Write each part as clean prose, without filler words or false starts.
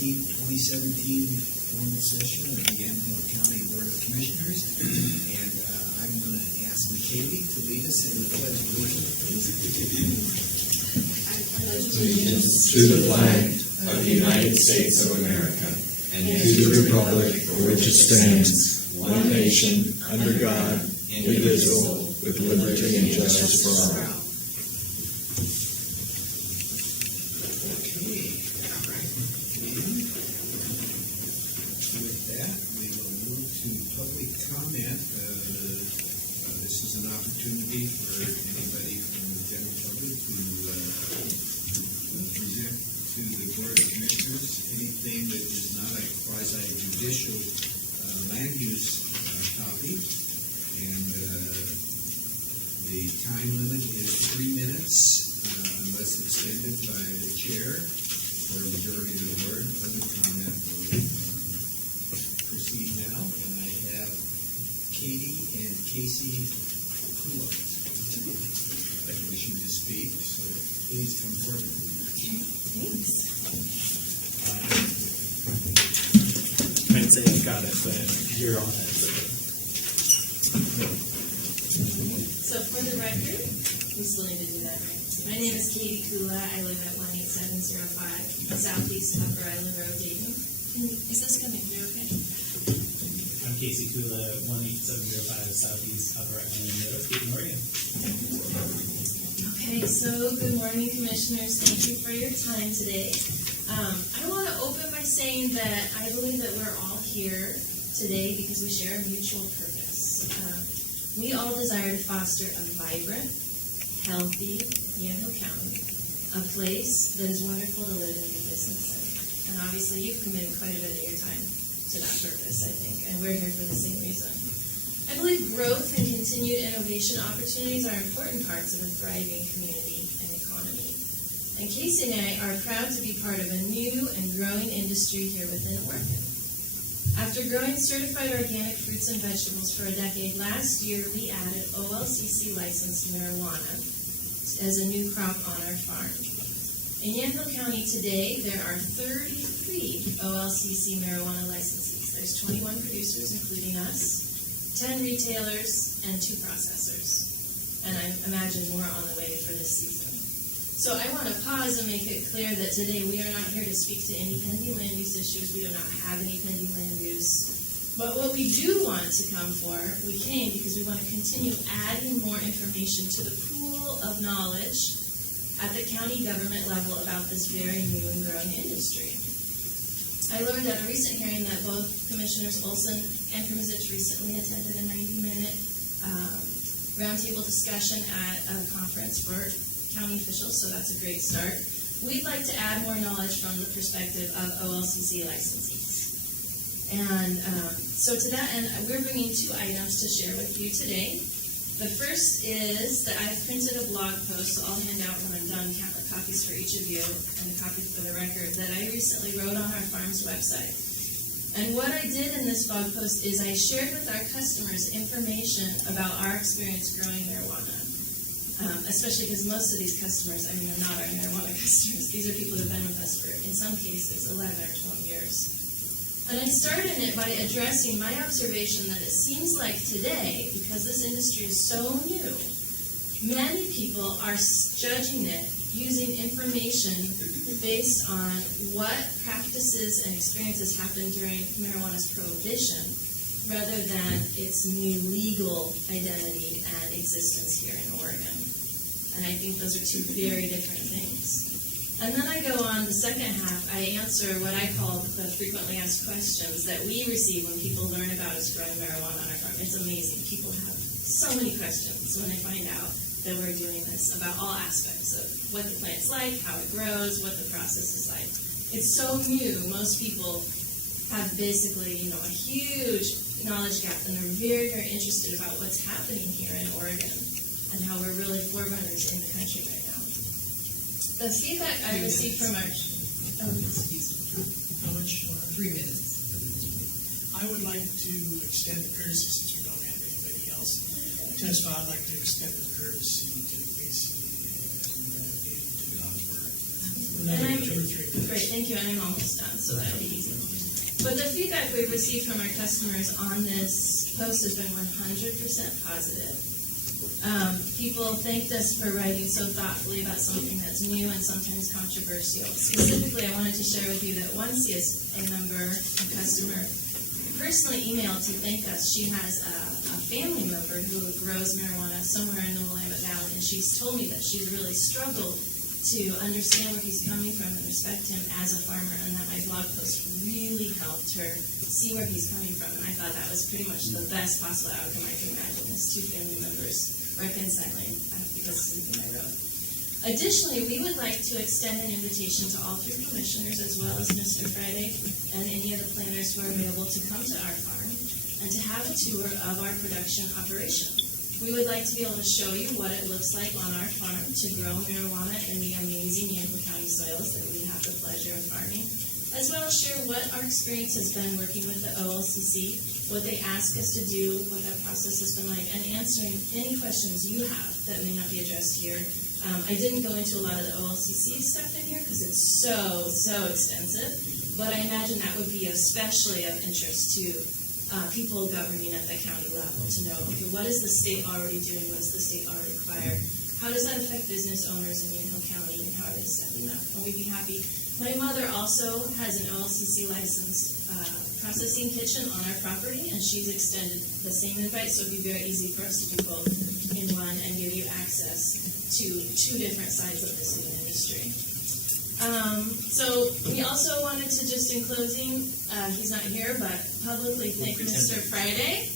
19th, 2017 formal session of the Yamhill County Board of Commissioners. And I'm going to ask McKaylee to lead us in the pledge of allegiance, please. Allegiance to the flag of the United States of America and to the republic for which it stands, one nation, under God, indivisible, with liberty and justice for all. Opportunity for anybody from the general public to present to the Board of Commissioners anything that is not a quasi-judicial land use topic. And the time limit is 3 minutes unless extended by the chair or a majority of the board. Public comment will proceed now. And I have Katie and Casey wishing to speak, so please come forward. Okay, thanks. I'd say I've got it, but you're on it. So for the record, we still need to do that, right? My name is Katie Kula. I live at 18705 Southeast Upper Island Road, Dayton. Is this coming through okay? I'm Casey Kula, 18705 Southeast Upper Island Road, Dayton, Oregon. Okay, so good morning, Commissioners. Thank you for your time today. I want to open by saying that I believe that we're all here today because we share a mutual purpose. We all desire to foster a vibrant, healthy Yamhill County, a place that is wonderful to live and do business in. And obviously, you've committed quite a bit of your time to that purpose, I think, and we're here for the same reason. I believe growth and continued innovation opportunities are important parts of a thriving community and economy. And Casey and I are proud to be part of a new and growing industry here within Oregon. After growing certified organic fruits and vegetables for a decade, last year we added OLCC licensed marijuana as a new crop on our farm. In Yamhill County today, there are 33 OLCC marijuana licensees. There's 21 producers, including us, 10 retailers, and 2 processors. And I imagine more on the way for this season. So I want to pause and make it clear that today we are not here to speak to any pending land use issues. We do not have any pending land use. But what we do want to come for, we came because we want to continue adding more information to the pool of knowledge at the county government level about this very new and growing industry. I learned at a recent hearing that both Commissioners Olson and Krumazich recently attended a 90-minute roundtable discussion at a conference for county officials, so that's a great start. We'd like to add more knowledge from the perspective of OLCC licensees. And so to that end, we're bringing 2 items to share with you today. The first is that I've printed a blog post, so I'll hand out when I'm done copies for each of you and a copy for the record, that I recently wrote on our farm's website. And what I did in this blog post is I shared with our customers information about our experience growing marijuana. Especially because most of these customers, are not our marijuana customers. These are people who have been with us for, in some cases, 11 or 12 years. And I started it by addressing my observation that it seems like today, because this industry is so new, many people are judging it using information based on what practices and experiences happened during marijuana's prohibition, rather than its new legal identity and existence here in Oregon. And I think those are 2 very different things. And then I go on the second half, I answer what I call the frequently asked questions that we receive when people learn about us growing marijuana on our farm. It's amazing. People have so many questions when they find out that we're doing this about all aspects of what the plant's like, how it grows, what the process is like. It's so new. Most people have basically, a huge knowledge gap, and they're very, very interested about what's happening here in Oregon and how we're really forerunners in the country right now. The feedback I received from our... How much? 3 minutes. I would like to extend the courtesy, since we don't have anybody else testify. I'd like to extend the courtesy to Casey and to Dr. Great, thank you, and I'm almost done, so that'll be easy. But the feedback we've received from our customers on this post has been 100% positive. People thanked us for writing so thoughtfully about something that's new and sometimes controversial. Specifically, I wanted to share with you that one CSA member, a customer, personally emailed to thank us. She has a family member who grows marijuana somewhere in the Willamette Valley, and she's told me that she's really struggled to understand where he's coming from and respect him as a farmer, and that my blog post really helped her see where he's coming from. And I thought that was pretty much the best possible outcome I can imagine, is two family members reconciling because of something I wrote. Additionally, we would like to extend an invitation to all three commissioners, as well as Mr. Friday and any of the planners who are available, to come to our farm and to have a tour of our production operation. We would like to be able to show you what it looks like on our farm to grow marijuana in the amazing Yamhill County soils that we have the pleasure of farming, as well as share what our experience has been working with the OLCC, what they ask us to do, what that process has been like, and answering any questions you have that may not be addressed here. I didn't go into a lot of the OLCC stuff in here because it's so extensive, but I imagine that would be especially of interest to people governing at the county level, to know, okay, what is the state already doing? What does the state already require? How does that affect business owners in Yamhill County, and how are they stepping up? And we'd be happy. My mother also has an OLCC licensed processing kitchen on our property, and she's extended the same invite, so it'd be very easy for us to do both in one and give you access to two different sides of this new industry. So we also wanted to, just in closing, he's not here, but publicly thank Mr. Friday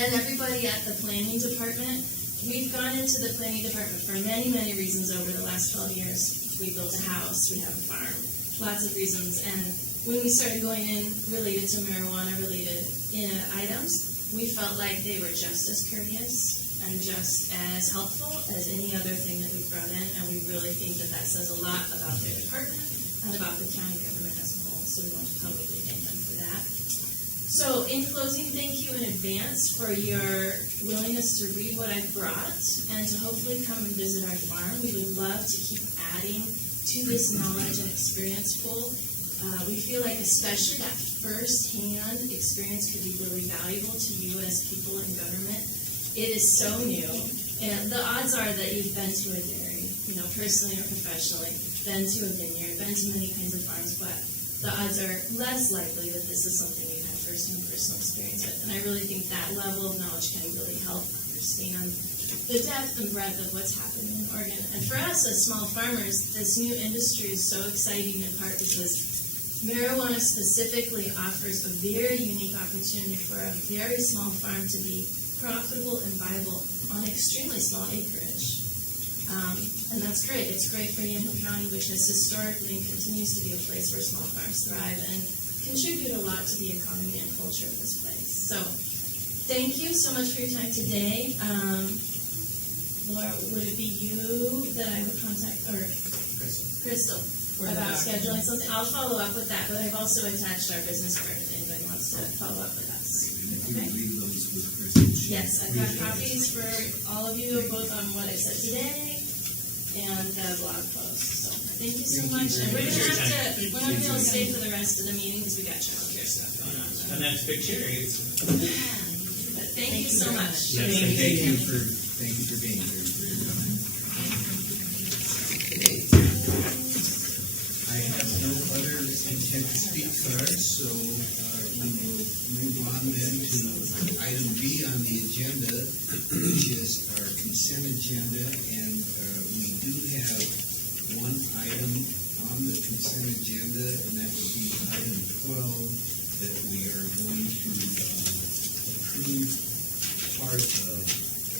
and everybody at the planning department. We've gone into the planning department for many reasons over the last 12 years. We built a house, we have a farm, lots of reasons. And when we started going in related to marijuana-related items, we felt like they were just as courteous and just as helpful as any other thing that we've brought in. And we really think that that says a lot about their department and about the county government as a whole. So we want to publicly thank them for that. So in closing, thank you in advance for your willingness to read what I've brought and to hopefully come and visit our farm. We would love to keep adding to this knowledge and experience pool. We feel like especially that first-hand experience could be really valuable to you as people in government. It is so new, and the odds are that you've been to a dairy, personally or professionally, been to a vineyard, been to many kinds of farms, but the odds are less likely that this is something you've had first-hand personal experience with. And I really think that level of knowledge can really help understand the depth and breadth of what's happening in Oregon. And for us as small farmers, this new industry is so exciting in part because marijuana specifically offers a very unique opportunity for a very small farm to be profitable and viable on extremely small acreage. And that's great. It's great for Yamhill County, which has historically and continues to be a place where small farms thrive and contribute a lot to the economy and culture of this place. So thank you so much for your time today. Laura, would it be you that I would contact, or Crystal? About scheduling something. I'll follow up with that, but I've also attached our business card if anybody wants to follow up with us. Okay? Read those with Crystal. Yes, I've got copies for all of you, both on what I said today and the blog post. So thank you so much. And we're gonna be able to stay for the rest of the meeting because we got childcare stuff going on. And that's big cherries. But thank you so much. Yes, Thank you for being here. I have no other intent to speak cards, so we will move on then to item B on the agenda, which is our consent agenda, and we do have one item on the consent agenda, and that would be item 12 that we are going to approve part of,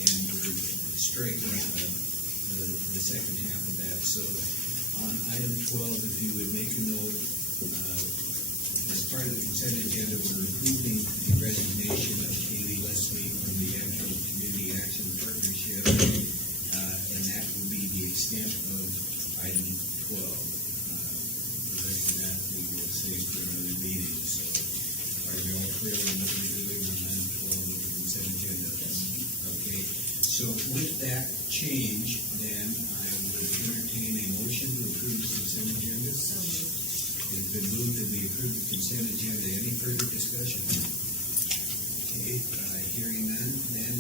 and we're striking the second half of that. So on item 12, if you would make a note, as part of the consent agenda, we're approving the resignation of Kaylee Leslie from the Yamhill Community Action Partnership, and that will be the extent of item 12. The rest of that we will save for another meeting. So are you all clear on what we're doing on item 12 of the consent agenda? Okay. So with that change, then I would entertain a motion to approve the consent agenda. been moved that we approve the consent agenda. Any further discussion? Okay, hearing none, then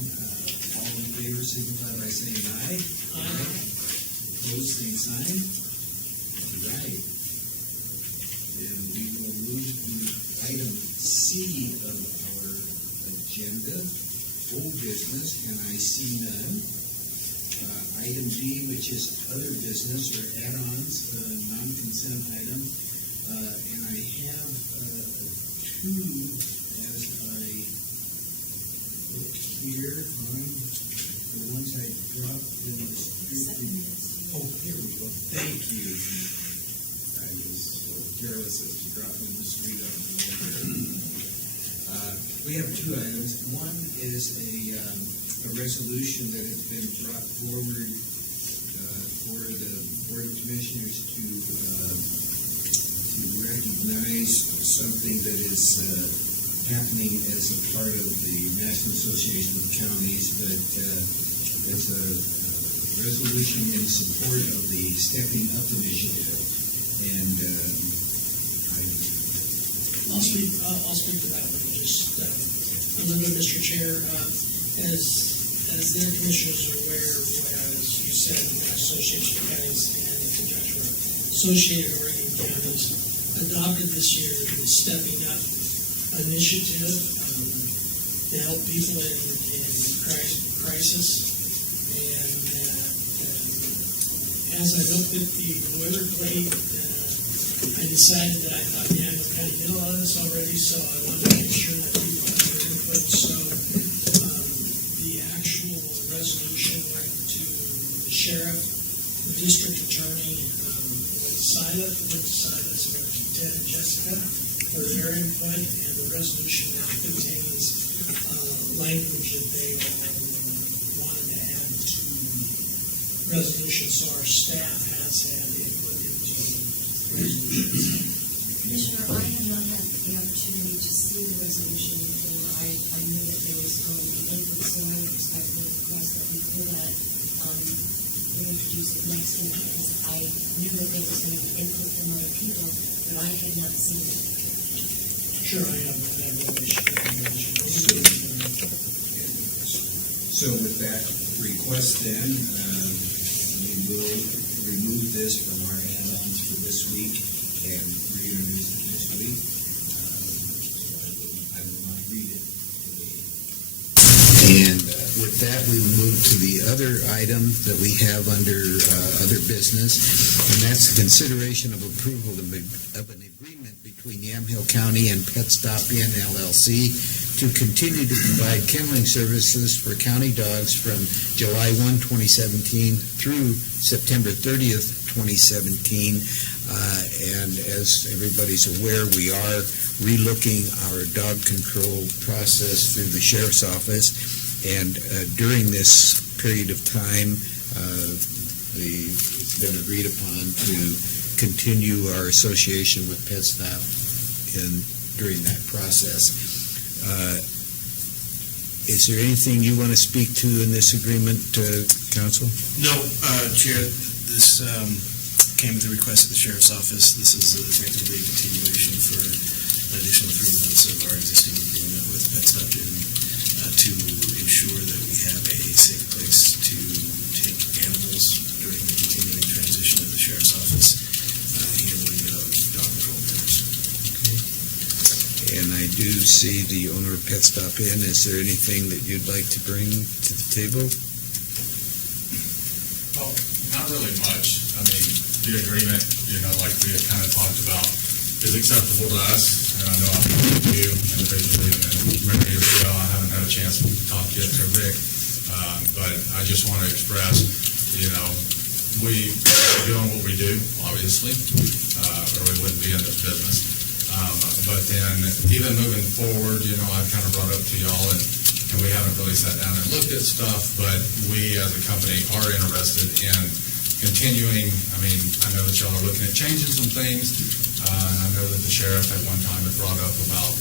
all in favor signify by saying aye. Aye. Opposed, same sign. All right. Then we will move to item C of our agenda, old business, and I see none. Item D, which is other business or add-ons, non-consent item, and I have two as I look here on the ones I dropped in the street. Oh, here we go. Thank you. I was so careless as to drop in the street on the way. We have two items. One is a resolution that has been brought forward for the Board of Commissioners to recognize something that is happening as a part of the National Association of Counties, but it's a resolution in support of the Stepping Up initiative. And I'll speak to that one just a little bit, Mr. Chair. As their commissioners are aware, as you said, the National Association of Counties and in conjunction with Associated Oregon Counties adopted this year the Stepping Up initiative to help people in crisis. And as I looked at the boilerplate, I decided that I thought, yeah, we kind of did a lot of this already, so I wanted to make sure that people had their input. So the actual resolution went to the sheriff, the district attorney, went to Silas, went to Ted and Jessica for their input, and the resolution now contains language that they all wanted to add to the resolution, so our staff has had input into Commissioner, I have not had the opportunity to see the resolution before. I knew that there was going to be input, so I would respectfully request that we pull that, reintroduce it next week, because I knew that there was going to be input from other people, but I had not seen it. Sure, I have no issue. so with that request then, we will remove this from our add-ons for this week and reintroduce it next week. So I will not read it today. And with that, we will move to the other item that we have under other business, and that's the consideration of approval of an agreement between Yamhill County and Pet Stop Inn LLC to continue to provide kennelling services for county dogs from July 1, 2017 through September 30th, 2017. And as everybody's aware, we are relooking our dog control process through the sheriff's office. And during this period of time, it's been agreed upon to continue our association with Pet Stop during that process. Is there anything you want to speak to in this agreement, Council? No, Chair, this came at the request of the Sheriff's Office. This is effectively a continuation for additional 3 months of our existing agreement with Pet Stop Inn to ensure that we have a safe place to take animals during the continuing transition of the Sheriff's Office handling of dog control matters. And I do see the owner of Pet Stop Inn. Is there anything that you'd like to bring to the table? Well, not really much. I mean, the agreement, like we had kind of talked about, is acceptable to us. And I know I've talked to you individually, and then Mary as well. I haven't had a chance to talk yet to Rick. But I just want to express, we are doing what we do, obviously, or we wouldn't be in this business. But then even moving forward, I kind of brought up to y'all, and we haven't really sat down and looked at stuff, but we as a company are interested in continuing. I mean, I know that y'all are looking at changing some things, and I know that the sheriff at one time had brought up about,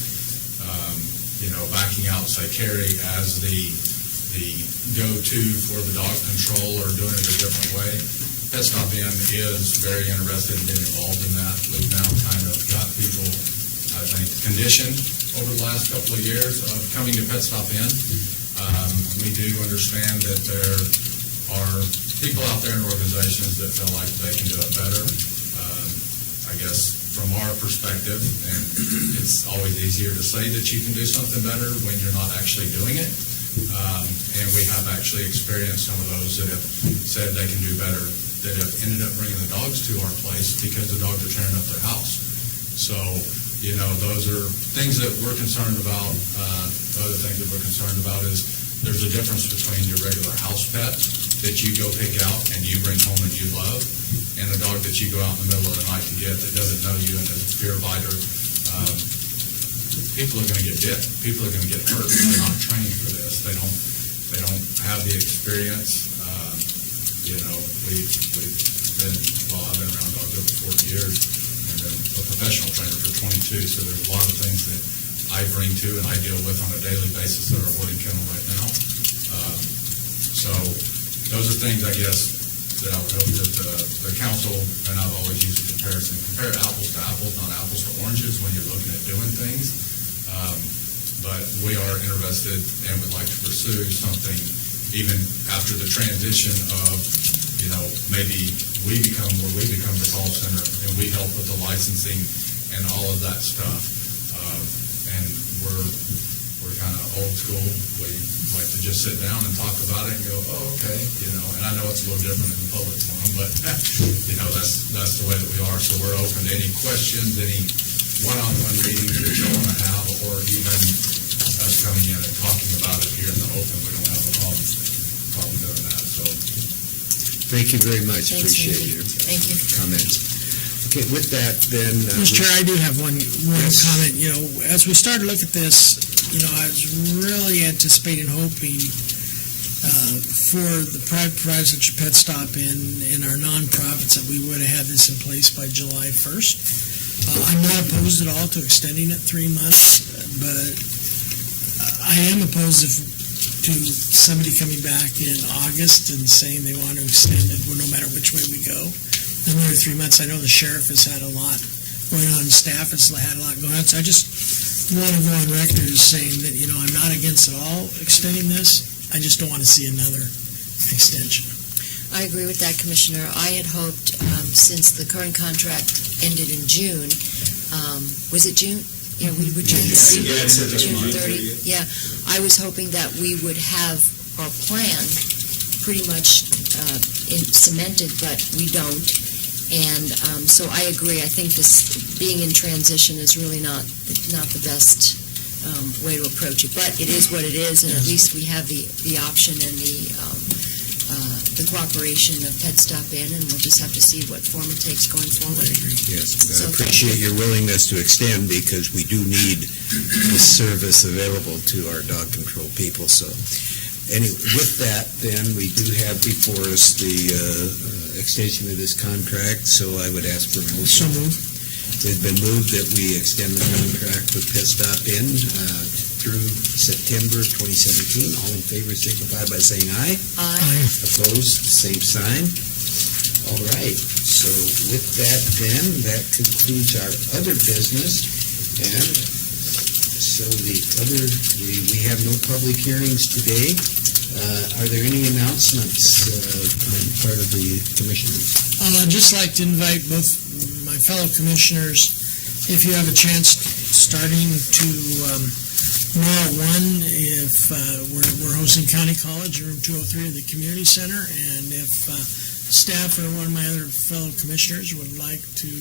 backing out, say, Carrie as the go-to for the dog control or doing it a different way. Pet Stop In is very interested in getting involved in that. We've now kind of got people, I think, conditioned over the last couple of years of coming to Pet Stop In. We do understand that there are people out there in organizations that feel like they can do it better. I guess from our perspective, and it's always easier to say that you can do something better when you're not actually doing it. And we have actually experienced some of those that have said they can do better, that have ended up bringing the dogs to our place because the dogs are tearing up their house. So, you know, those are things that we're concerned about. Other things that we're concerned about is there's a difference between your regular house pet that you go pick out and you bring home and you love, and a dog that you go out in the middle of the night to get that doesn't know you and is a fear biter. People are going to get bit. People are going to get hurt. They're not trained for this. They don't have the experience. You know, we've been, well, I've been around dogs over 40 years and been a professional trainer for 22. So there's a lot of things that I bring to and I deal with on a daily basis at our boarding kennel right now. So those are things, I guess, that I would hope that the council, and I've always used a comparison, compare apples to apples, not apples to oranges when you're looking at doing things. But we are interested and would like to pursue something even after the transition of, you know, maybe we become the call center and we help with the licensing and all of that stuff. And we're kind of old school. We like to just sit down and talk about it and go, oh, okay, you know, and I know it's a little different in the public forum, but, you know, that's the way that we are. So we're open to any questions, any one-on-one meetings that you want to have, or even us coming in and talking about it here in the open. We don't have a problem doing that. So Thank you very much. Thanks, Appreciate Randy. your Thank you. comments. Okay, with that, then. Mr. Chair, I do have one Yes. comment. You know, as we started to look at this, you know, I was really anticipating, hoping for the private providers such as Pet Stop in our nonprofits that we would have had this in place by July 1st. I'm not opposed at all to extending it 3 months, but I am opposed to somebody coming back in August and saying they want to extend it, well, no matter which way we go. Another 3 months. I know the sheriff has had a lot going on, staff has had a lot going on, so I just want to go on record as saying that, you know, I'm not against at all extending this. I just don't want to see another extension. I agree with that, Commissioner. I had hoped, since the current contract ended in June, was it June? Yeah, we would June 30. Yeah, it's June June 30. Yeah, I was hoping that we would have our plan pretty much cemented, but we don't. And so I agree. I think this being in transition is really not the best way to approach it. But it is what it is, and at least we have the option and the cooperation of Pet Stop In, and we'll just have to see what form it takes going forward. Yes, So I appreciate your willingness to extend because we do need this service available to our dog control people. So, anyway, with that, then we do have before us the extension of this contract. So I would ask for a So motion. moved. It's been moved that we extend the contract with Pet Stop In through September 2017. All in favor signify by saying aye. Aye. Opposed, same sign. All right, so with that then, that concludes our other business. And so we have no public hearings today. Are there any announcements on part of the commissioners? I'd just like to invite both my fellow commissioners, if you have a chance, starting to tomorrow at 1, if we're hosting County College in room 203 of the community center, and if staff or one of my other fellow commissioners would like to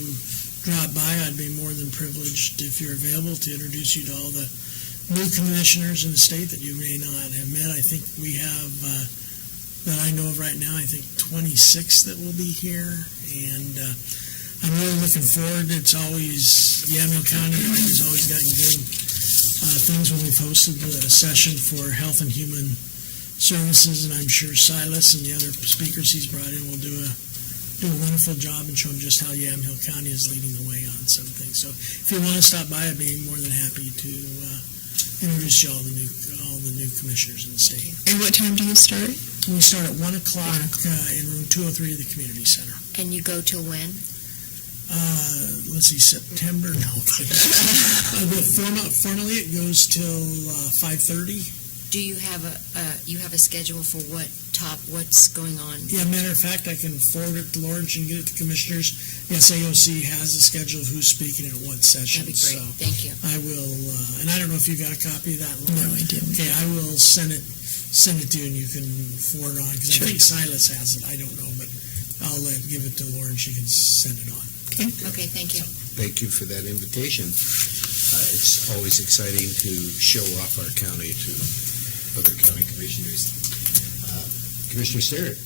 drop by, I'd be more than privileged, if you're available, to introduce you to all the new commissioners in the state that you may not have met. I think we have, that I know of right now, I think 26 that will be here, and I'm really looking forward. It's always, Yamhill County has always gotten good things when we've hosted a session for Health and Human Services, and I'm sure Silas and the other speakers he's brought in will do a wonderful job and show them just how Yamhill County is leading the way on some things. So if you want to stop by, I'd be more than happy to introduce you all the new commissioners in the state. And what time do you start? We start at 1 o'clock in room 203 of the community center. And you go till when? Let's see, September, no. Formally, it goes till 5:30. Do you have a schedule for what's going on? Yeah, matter of fact, I can forward it to Lawrence and get it to commissioners. Yes, AOC has a schedule of who's speaking at what session. That'd be great. So Thank you. I will, and I don't know if you got a copy of that, No, Lauren. I didn't. Okay, I will send it to you and you can forward on, because Sure. I think Silas has it, I don't know, but I'll give it to Lauren, she can send it on. Okay, thank you. Thank you for that invitation. It's always exciting to show off our county to other county commissioners. Commissioner Sterrett.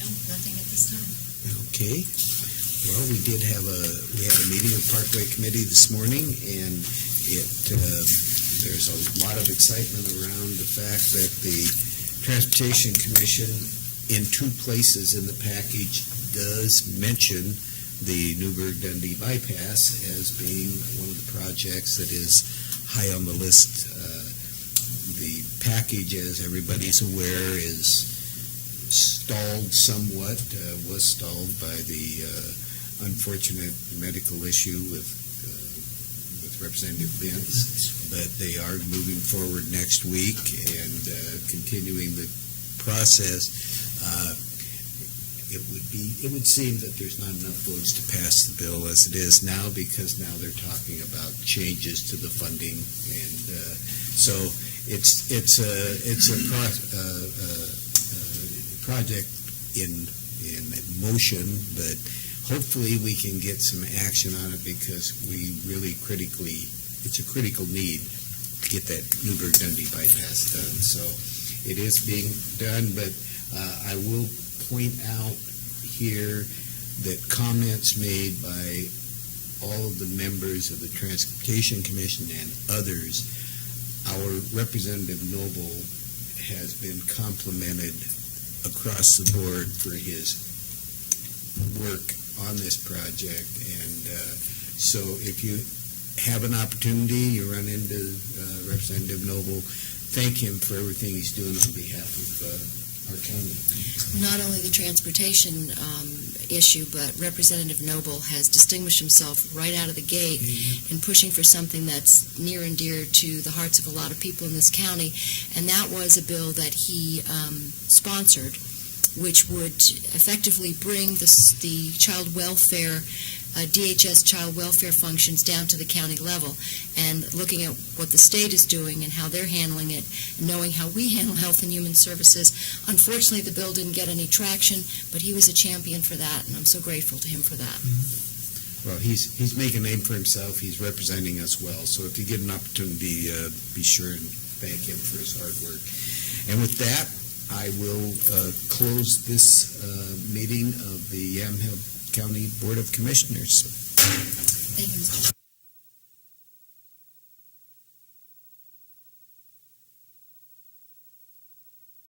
No, nothing at this time. Okay. Well, we had a meeting of Parkway Committee this morning, and there's a lot of excitement around the fact that the Transportation Commission, in 2 places in the package, does mention the Newburgh-Dundee bypass as being one of the projects that is high on the list. The package, as everybody's aware, is stalled somewhat, was stalled by the unfortunate medical issue with Representative Vince, but they are moving forward next week and continuing the process. It would seem that there's not enough votes to pass the bill as it is now, because now they're talking about changes to the funding, and so it's a project in motion, but hopefully we can get some action on it, because we really it's a critical need to get that Newburgh-Dundee bypass done. So it is being done, but I will point out here that comments made by all of the members of the Transportation Commission and others, our Representative Noble has been complimented across the board for his work on this project, and so if you have an opportunity, you run into Representative Noble, thank him for everything he's doing on behalf of our county. Not only the transportation issue, but Representative Noble has distinguished himself right out of the gate in pushing for something that's near and dear to the hearts of a lot of people in this county, and that was a bill that he sponsored, which would effectively bring the child welfare, DHS child welfare functions down to the county level. And looking at what the state is doing and how they're handling it, and knowing how we handle health and human services, unfortunately the bill didn't get any traction, but he was a champion for that, and I'm so grateful to him for that. Well, he's making a name for himself. He's representing us well. So if you get an opportunity, be sure and thank him for his hard work. And with that, I will close this meeting of the Yamhill County Board of Commissioners. Thank you, Mr.